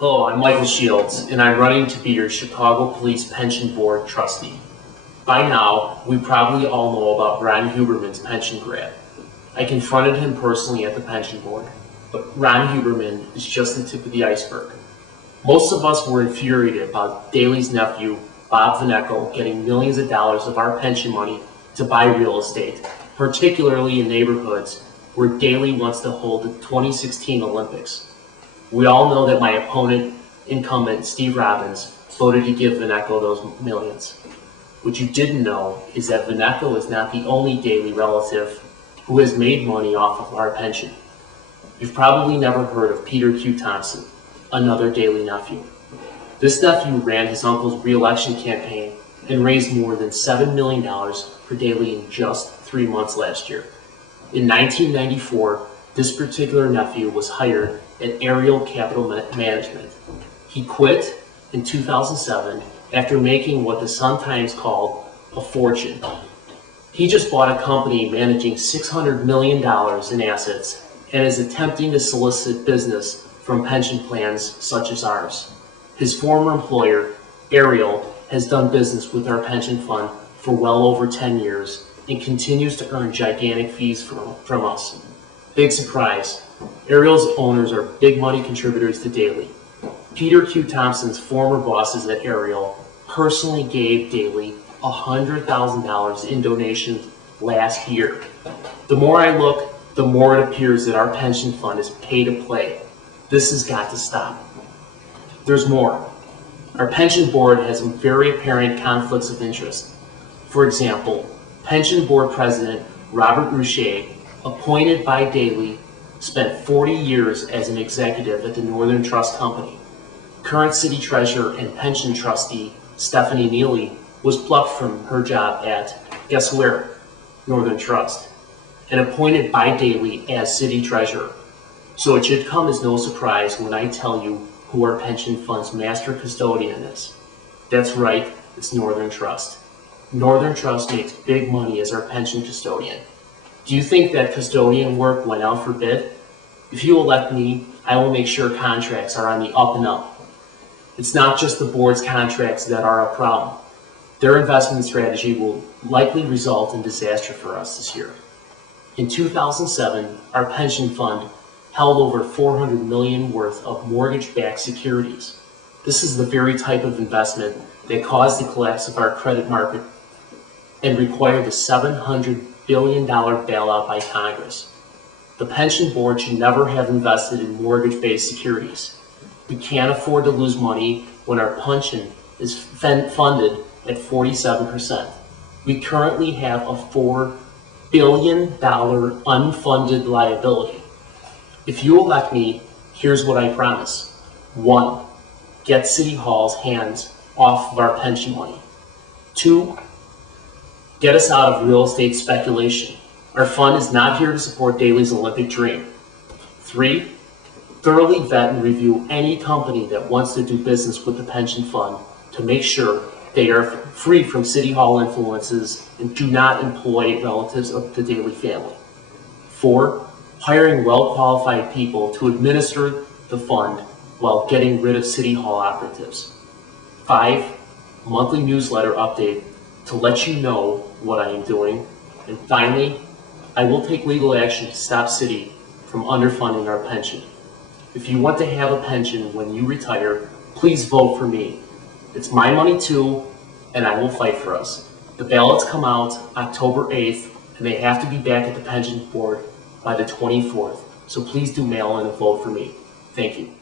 Hello, I'm Michael Shields, and I'm running to be your Chicago Police Pension Board trustee. By now, we probably all know about Ron Huberman's pension grab. I confronted him personally at the pension board, but Ron Huberman is just the tip of the iceberg. Most of us were infuriated about Daley's nephew, Bob Vanecko, getting millions of dollars of our pension money to buy real estate, particularly in neighborhoods where Daley wants to hold the 2016 Olympics. We all know that my opponent, incumbent Steve Robbins, voted to give Vanecko those millions. What you didn't know is that Vanecko is not the only Daley relative who has made money off of our pension. You've probably never heard of Peter Q. Thompson, another Daley nephew. This nephew ran his uncle's re-election campaign and raised more than $7 million for Daley in just 3 months last year. In 1994, this particular nephew was hired at Ariel Capital Management. He quit in 2007 after making what the Sun-Times called a fortune. He just bought a company managing $600 million in assets and is attempting to solicit business from pension plans such as ours. His former employer, Ariel, has done business with our pension fund for well over 10 years and continues to earn gigantic fees from us. Big surprise, Ariel's owners are big money contributors to Daley. Peter Q. Thompson's former bosses at Ariel personally gave Daley $100,000 in donations last year. The more I look, the more it appears that our pension fund is pay to play. This has got to stop. There's more. Our pension board has some very apparent conflicts of interest. For example, pension board president Robert Rouchet, appointed by Daley, spent 40 years as an executive at the Northern Trust Company. Current city treasurer and pension trustee Stephanie Neely was plucked from her job at, guess where? Northern Trust, and appointed by Daley as city treasurer. So it should come as no surprise when I tell you who our pension fund's master custodian is. That's right, it's Northern Trust. Northern Trust makes big money as our pension custodian. Do you think that custodian work went out for bid? If you elect me, I will make sure contracts are on the up and up. It's not just the board's contracts that are a problem. Their investment strategy will likely result in disaster for us this year. In 2007, our pension fund held over $400 million worth of mortgage-backed securities. This is the very type of investment that caused the collapse of our credit market and required the $700 billion bailout by Congress. The pension board should never have invested in mortgage-based securities. We can't afford to lose money when our pension is funded at 47%. We currently have a $4 billion unfunded liability. If you elect me, here's what I promise. 1, get City Hall's hands off of our pension money. 2, get us out of real estate speculation. Our fund is not here to support Daley's Olympic dream. 3, thoroughly vet and review any company that wants to do business with the pension fund to make sure they are free from City Hall influences and do not employ relatives of the Daley family. 4, hiring well-qualified people to administer the fund while getting rid of City Hall operatives. 5, monthly newsletter update to let you know what I am doing. And finally, I will take legal action to stop City from underfunding our pension. If you want to have a pension when you retire, please vote for me. It's my money too, and I will fight for us. The ballots come out October 8th, and they have to be back at the pension board by the 24th. So please do mail in and vote for me. Thank you.